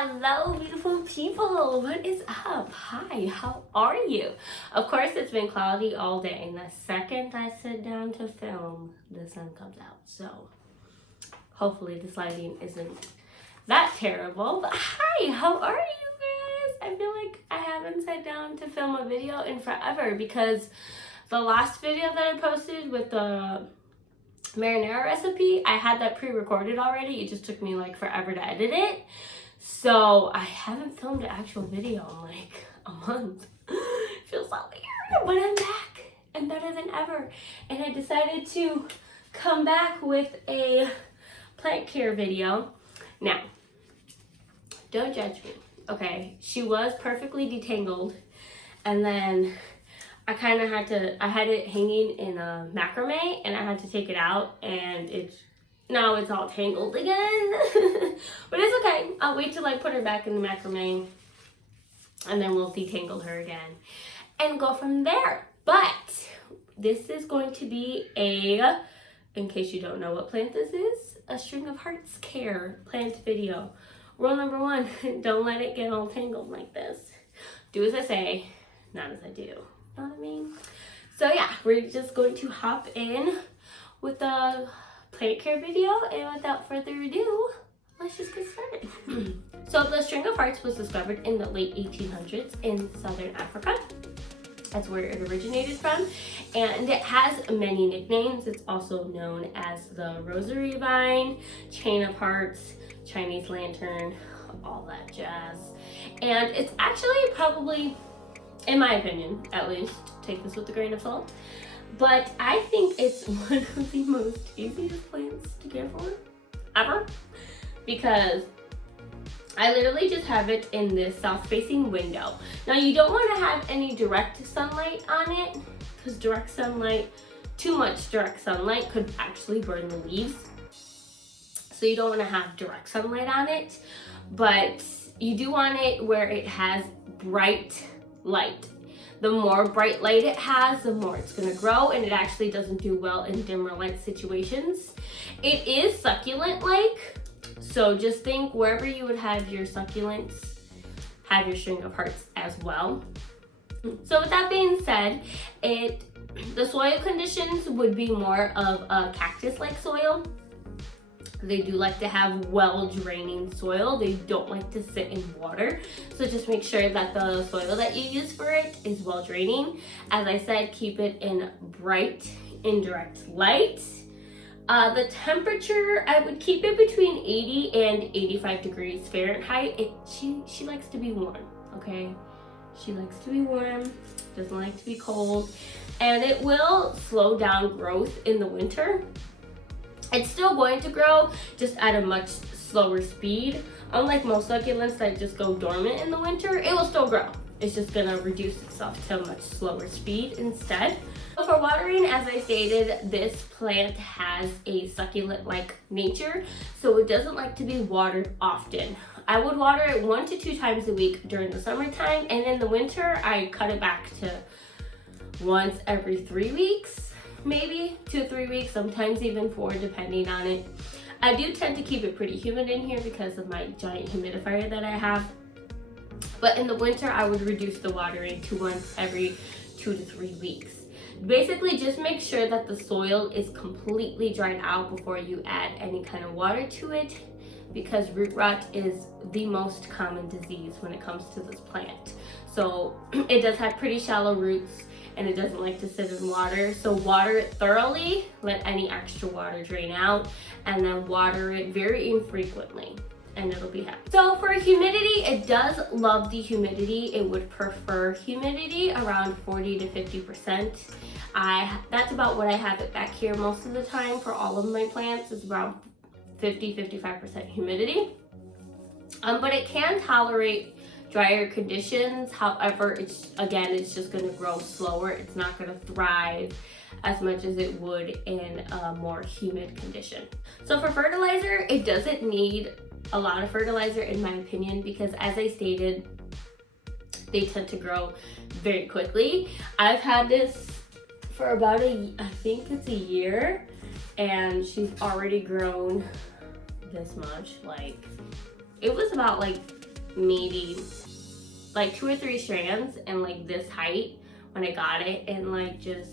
Hello, beautiful people. What is up? Hi, how are you? Of course, it's been cloudy all day, and the second I sit down to film, the sun comes out. So, hopefully, this lighting isn't that terrible. But hi, how are you guys? I feel like I haven't sat down to film a video in forever because the last video that I posted with the marinara recipe, I had that pre-recorded already. It just took me like forever to edit it. So I haven't filmed an actual video in like a month. It feels so weird, but I'm back and better than ever. And I decided to come back with a plant care video. Now, don't judge me, okay? She was perfectly detangled, and then I kind of I had it hanging in a macrame, and I had to take it out, and now it's all tangled again. But it's okay. I'll wait till I put her back in the macrame, and then we'll detangle her again and go from there. But this is going to be in case you don't know what plant this is, a string of hearts care plant video. Rule number 1, don't let it get all tangled like this. Do as I say, not as I do. Know what I mean? So yeah, we're just going to hop in with the plant care video, and without further ado, let's just get started. So the string of hearts was discovered in the late 1800s in southern Africa. That's where it originated from, and it has many nicknames. It's also known as the rosary vine, chain of hearts, Chinese lantern, all that jazz. And it's actually probably, in my opinion at least, take this with a grain of salt, but I think it's one of the most easiest plants to care for ever, because I literally just have it in this south-facing window. Now, you don't want to have any direct sunlight on it, because too much direct sunlight could actually burn the leaves. So you don't want to have direct sunlight on it, but you do want it where it has bright light. The more bright light it has, the more it's going to grow, and it actually doesn't do well in dimmer light situations. It is succulent-like, so just think wherever you would have your succulents, have your string of hearts as well. So with that being said, the soil conditions would be more of a cactus-like soil. They do like to have well-draining soil. They don't like to sit in water. So just make sure that the soil that you use for it is well-draining. As I said, keep it in bright, indirect light. The temperature, I would keep it between 80 and 85 degrees Fahrenheit. She likes to be warm, okay? She likes to be warm, doesn't like to be cold. And it will slow down growth in the winter. It's still going to grow, just at a much slower speed. Unlike most succulents that just go dormant in the winter, it will still grow. It's just gonna reduce itself to a much slower speed instead. So for watering, as I stated, this plant has a succulent-like nature, so it doesn't like to be watered often. I would water it 1 to 2 times a week during the summertime, and in the winter, I cut it back to once every 3 weeks. Maybe 2 to 3 weeks, sometimes even 4, depending on it. I do tend to keep it pretty humid in here because of my giant humidifier that I have. But in the winter, I would reduce the watering to once every 2 to 3 weeks. Basically, just make sure that the soil is completely dried out before you add any kind of water to it, because root rot is the most common disease when it comes to this plant. So it does have pretty shallow roots, and it doesn't like to sit in water. So water it thoroughly, let any extra water drain out, and then water it very infrequently, and it'll be happy. So for humidity, it does love the humidity. It would prefer humidity around 40 to 50%. That's about what I have it back here most of the time for all of my plants. It's around 50-55% humidity. But it can tolerate drier conditions. However, it's just going to grow slower. It's not going to thrive as much as it would in a more humid condition. So for fertilizer, it doesn't need a lot of fertilizer in my opinion, because as I stated, they tend to grow very quickly. I've had this for about I think it's a year, and she's already grown this much. Like, it was about like maybe like 2 or 3 strands and like this height when I got it, and like just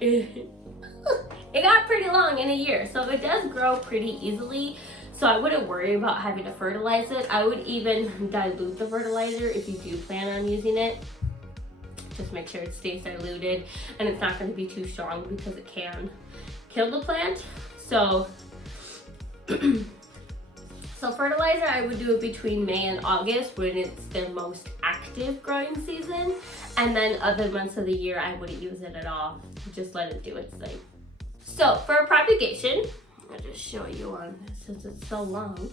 it got pretty long in a year. So it does grow pretty easily, so I wouldn't worry about having to fertilize it. I would even dilute the fertilizer if you do plan on using it. Just make sure it stays diluted and it's not going to be too strong because it can kill the plant. So so fertilizer, I would do it between May and August when it's the most active growing season, and then other months of the year I wouldn't use it at all. Just let it do its thing. So for propagation, I'll just show you on this since it's so long.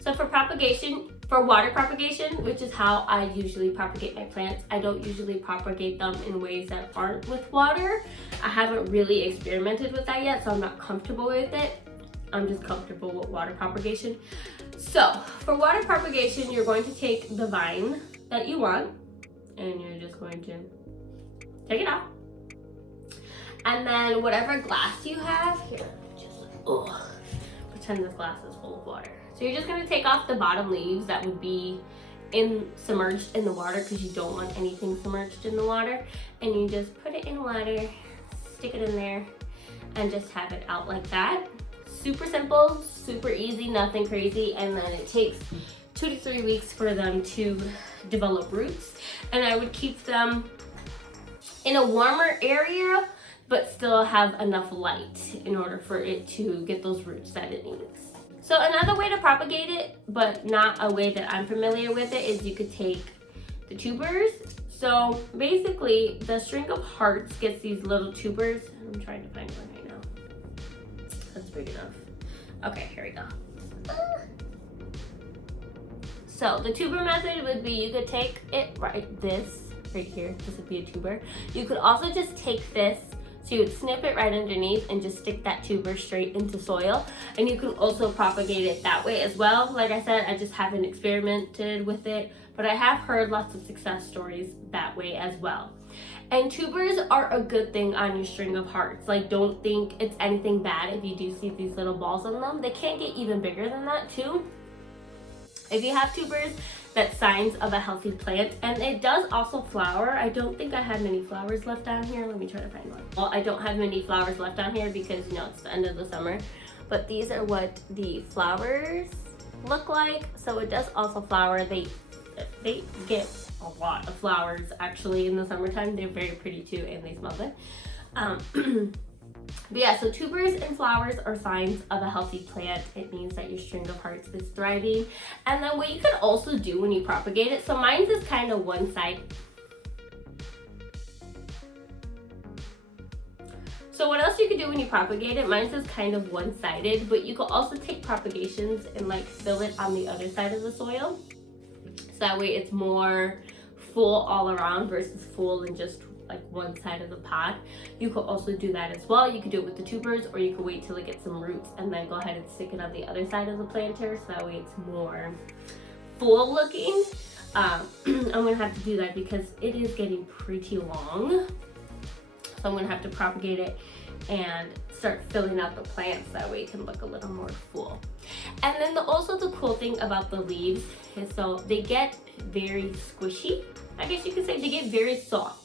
So for propagation, for water propagation, which is how I usually propagate my plants, I don't usually propagate them in ways that aren't with water. I haven't really experimented with that yet, so I'm not comfortable with it. I'm just comfortable with water propagation. So for water propagation, you're going to take the vine that you want and you're just going to take it out. And then whatever glass you have, here, just pretend this glass is full of water. So you're just gonna take off the bottom leaves that would be submerged in the water, because you don't want anything submerged in the water. And you just put it in water, stick it in there, and just have it out like that. Super simple, super easy, nothing crazy. And then it takes 2 to 3 weeks for them to develop roots. And I would keep them in a warmer area, but still have enough light in order for it to get those roots that it needs. So another way to propagate it, but not a way that I'm familiar with it, is you could take the tubers. So basically the string of hearts gets these little tubers. I'm trying to find one right now. That's big enough. Okay, here we go. So the tuber method would be, you could take it right here, this would be a tuber. You could also just take this, so you would snip it right underneath and just stick that tuber straight into soil. And you can also propagate it that way as well. Like I said, I just haven't experimented with it, but I have heard lots of success stories that way as well. And tubers are a good thing on your string of hearts. Like, don't think it's anything bad if you do see these little balls on them. They can get even bigger than that too. If you have tubers, that's signs of a healthy plant. And it does also flower. I don't think I have many flowers left down here. Let me try to find one. Well, I don't have many flowers left down here because, you know, it's the end of the summer. But these are what the flowers look like. So it does also flower. They get a lot of flowers actually in the summertime. They're very pretty too, and they smell good. But yeah, so tubers and flowers are signs of a healthy plant. It means that your string of hearts is thriving. And then what you can also do when you propagate it, so mine's is kind of one side. So what else you could do when you propagate it, mine's is kind of one-sided, but you could also take propagations and like fill it on the other side of the soil. So that way it's more full all around versus full in just like one side of the pot. You could also do that as well. You could do it with the tubers, or you could wait till it gets some roots and then go ahead and stick it on the other side of the planter, so that way it's more full looking. I'm gonna have to do that because it is getting pretty long. So I'm gonna have to propagate it and start filling out the plants, that way it can look a little more full. And then also the cool thing about the leaves is, so they get very squishy. I guess you could say they get very soft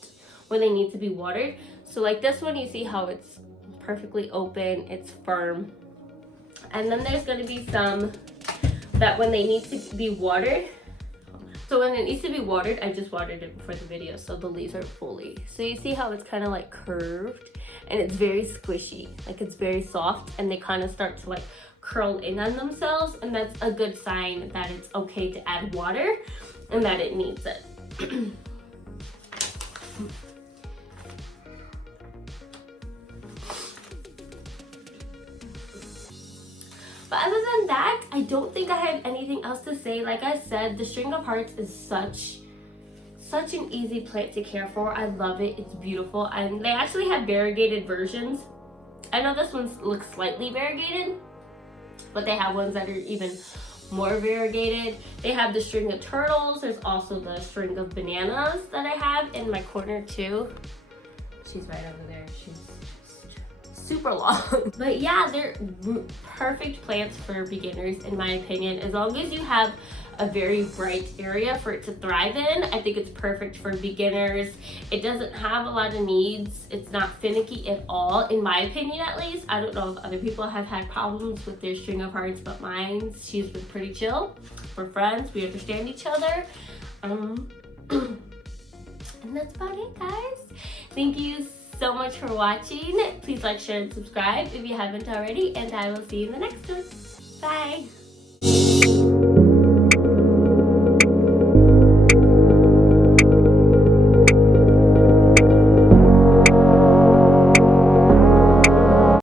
when they need to be watered. So like this one, you see how it's perfectly open, it's firm. And then there's gonna be some that when they need to be watered, so when it needs to be watered, I just watered it before the video, so the leaves are fully. So you see how it's kind of like curved and it's very squishy, like it's very soft, and they kind of start to like curl in on themselves, and that's a good sign that it's okay to add water and that it needs it. But other than that, I don't think I have anything else to say. Like I said, the string of hearts is such an easy plant to care for. I love it. It's beautiful. And they actually have variegated versions. I know this one looks slightly variegated, but they have ones that are even more variegated. They have the string of turtles. There's also the string of bananas that I have in my corner too. She's right over there. She's super long. But yeah, they're perfect plants for beginners in my opinion. As long as you have a very bright area for it to thrive in, I think it's perfect for beginners. It doesn't have a lot of needs. It's not finicky at all, in my opinion at least. I don't know if other people have had problems with their string of hearts, but mine, she's been pretty chill. We're friends, we understand each other. And that's about it, guys. Thank you so much for watching. Please like, share, and subscribe if you haven't already, and I will see you in the next one. Bye.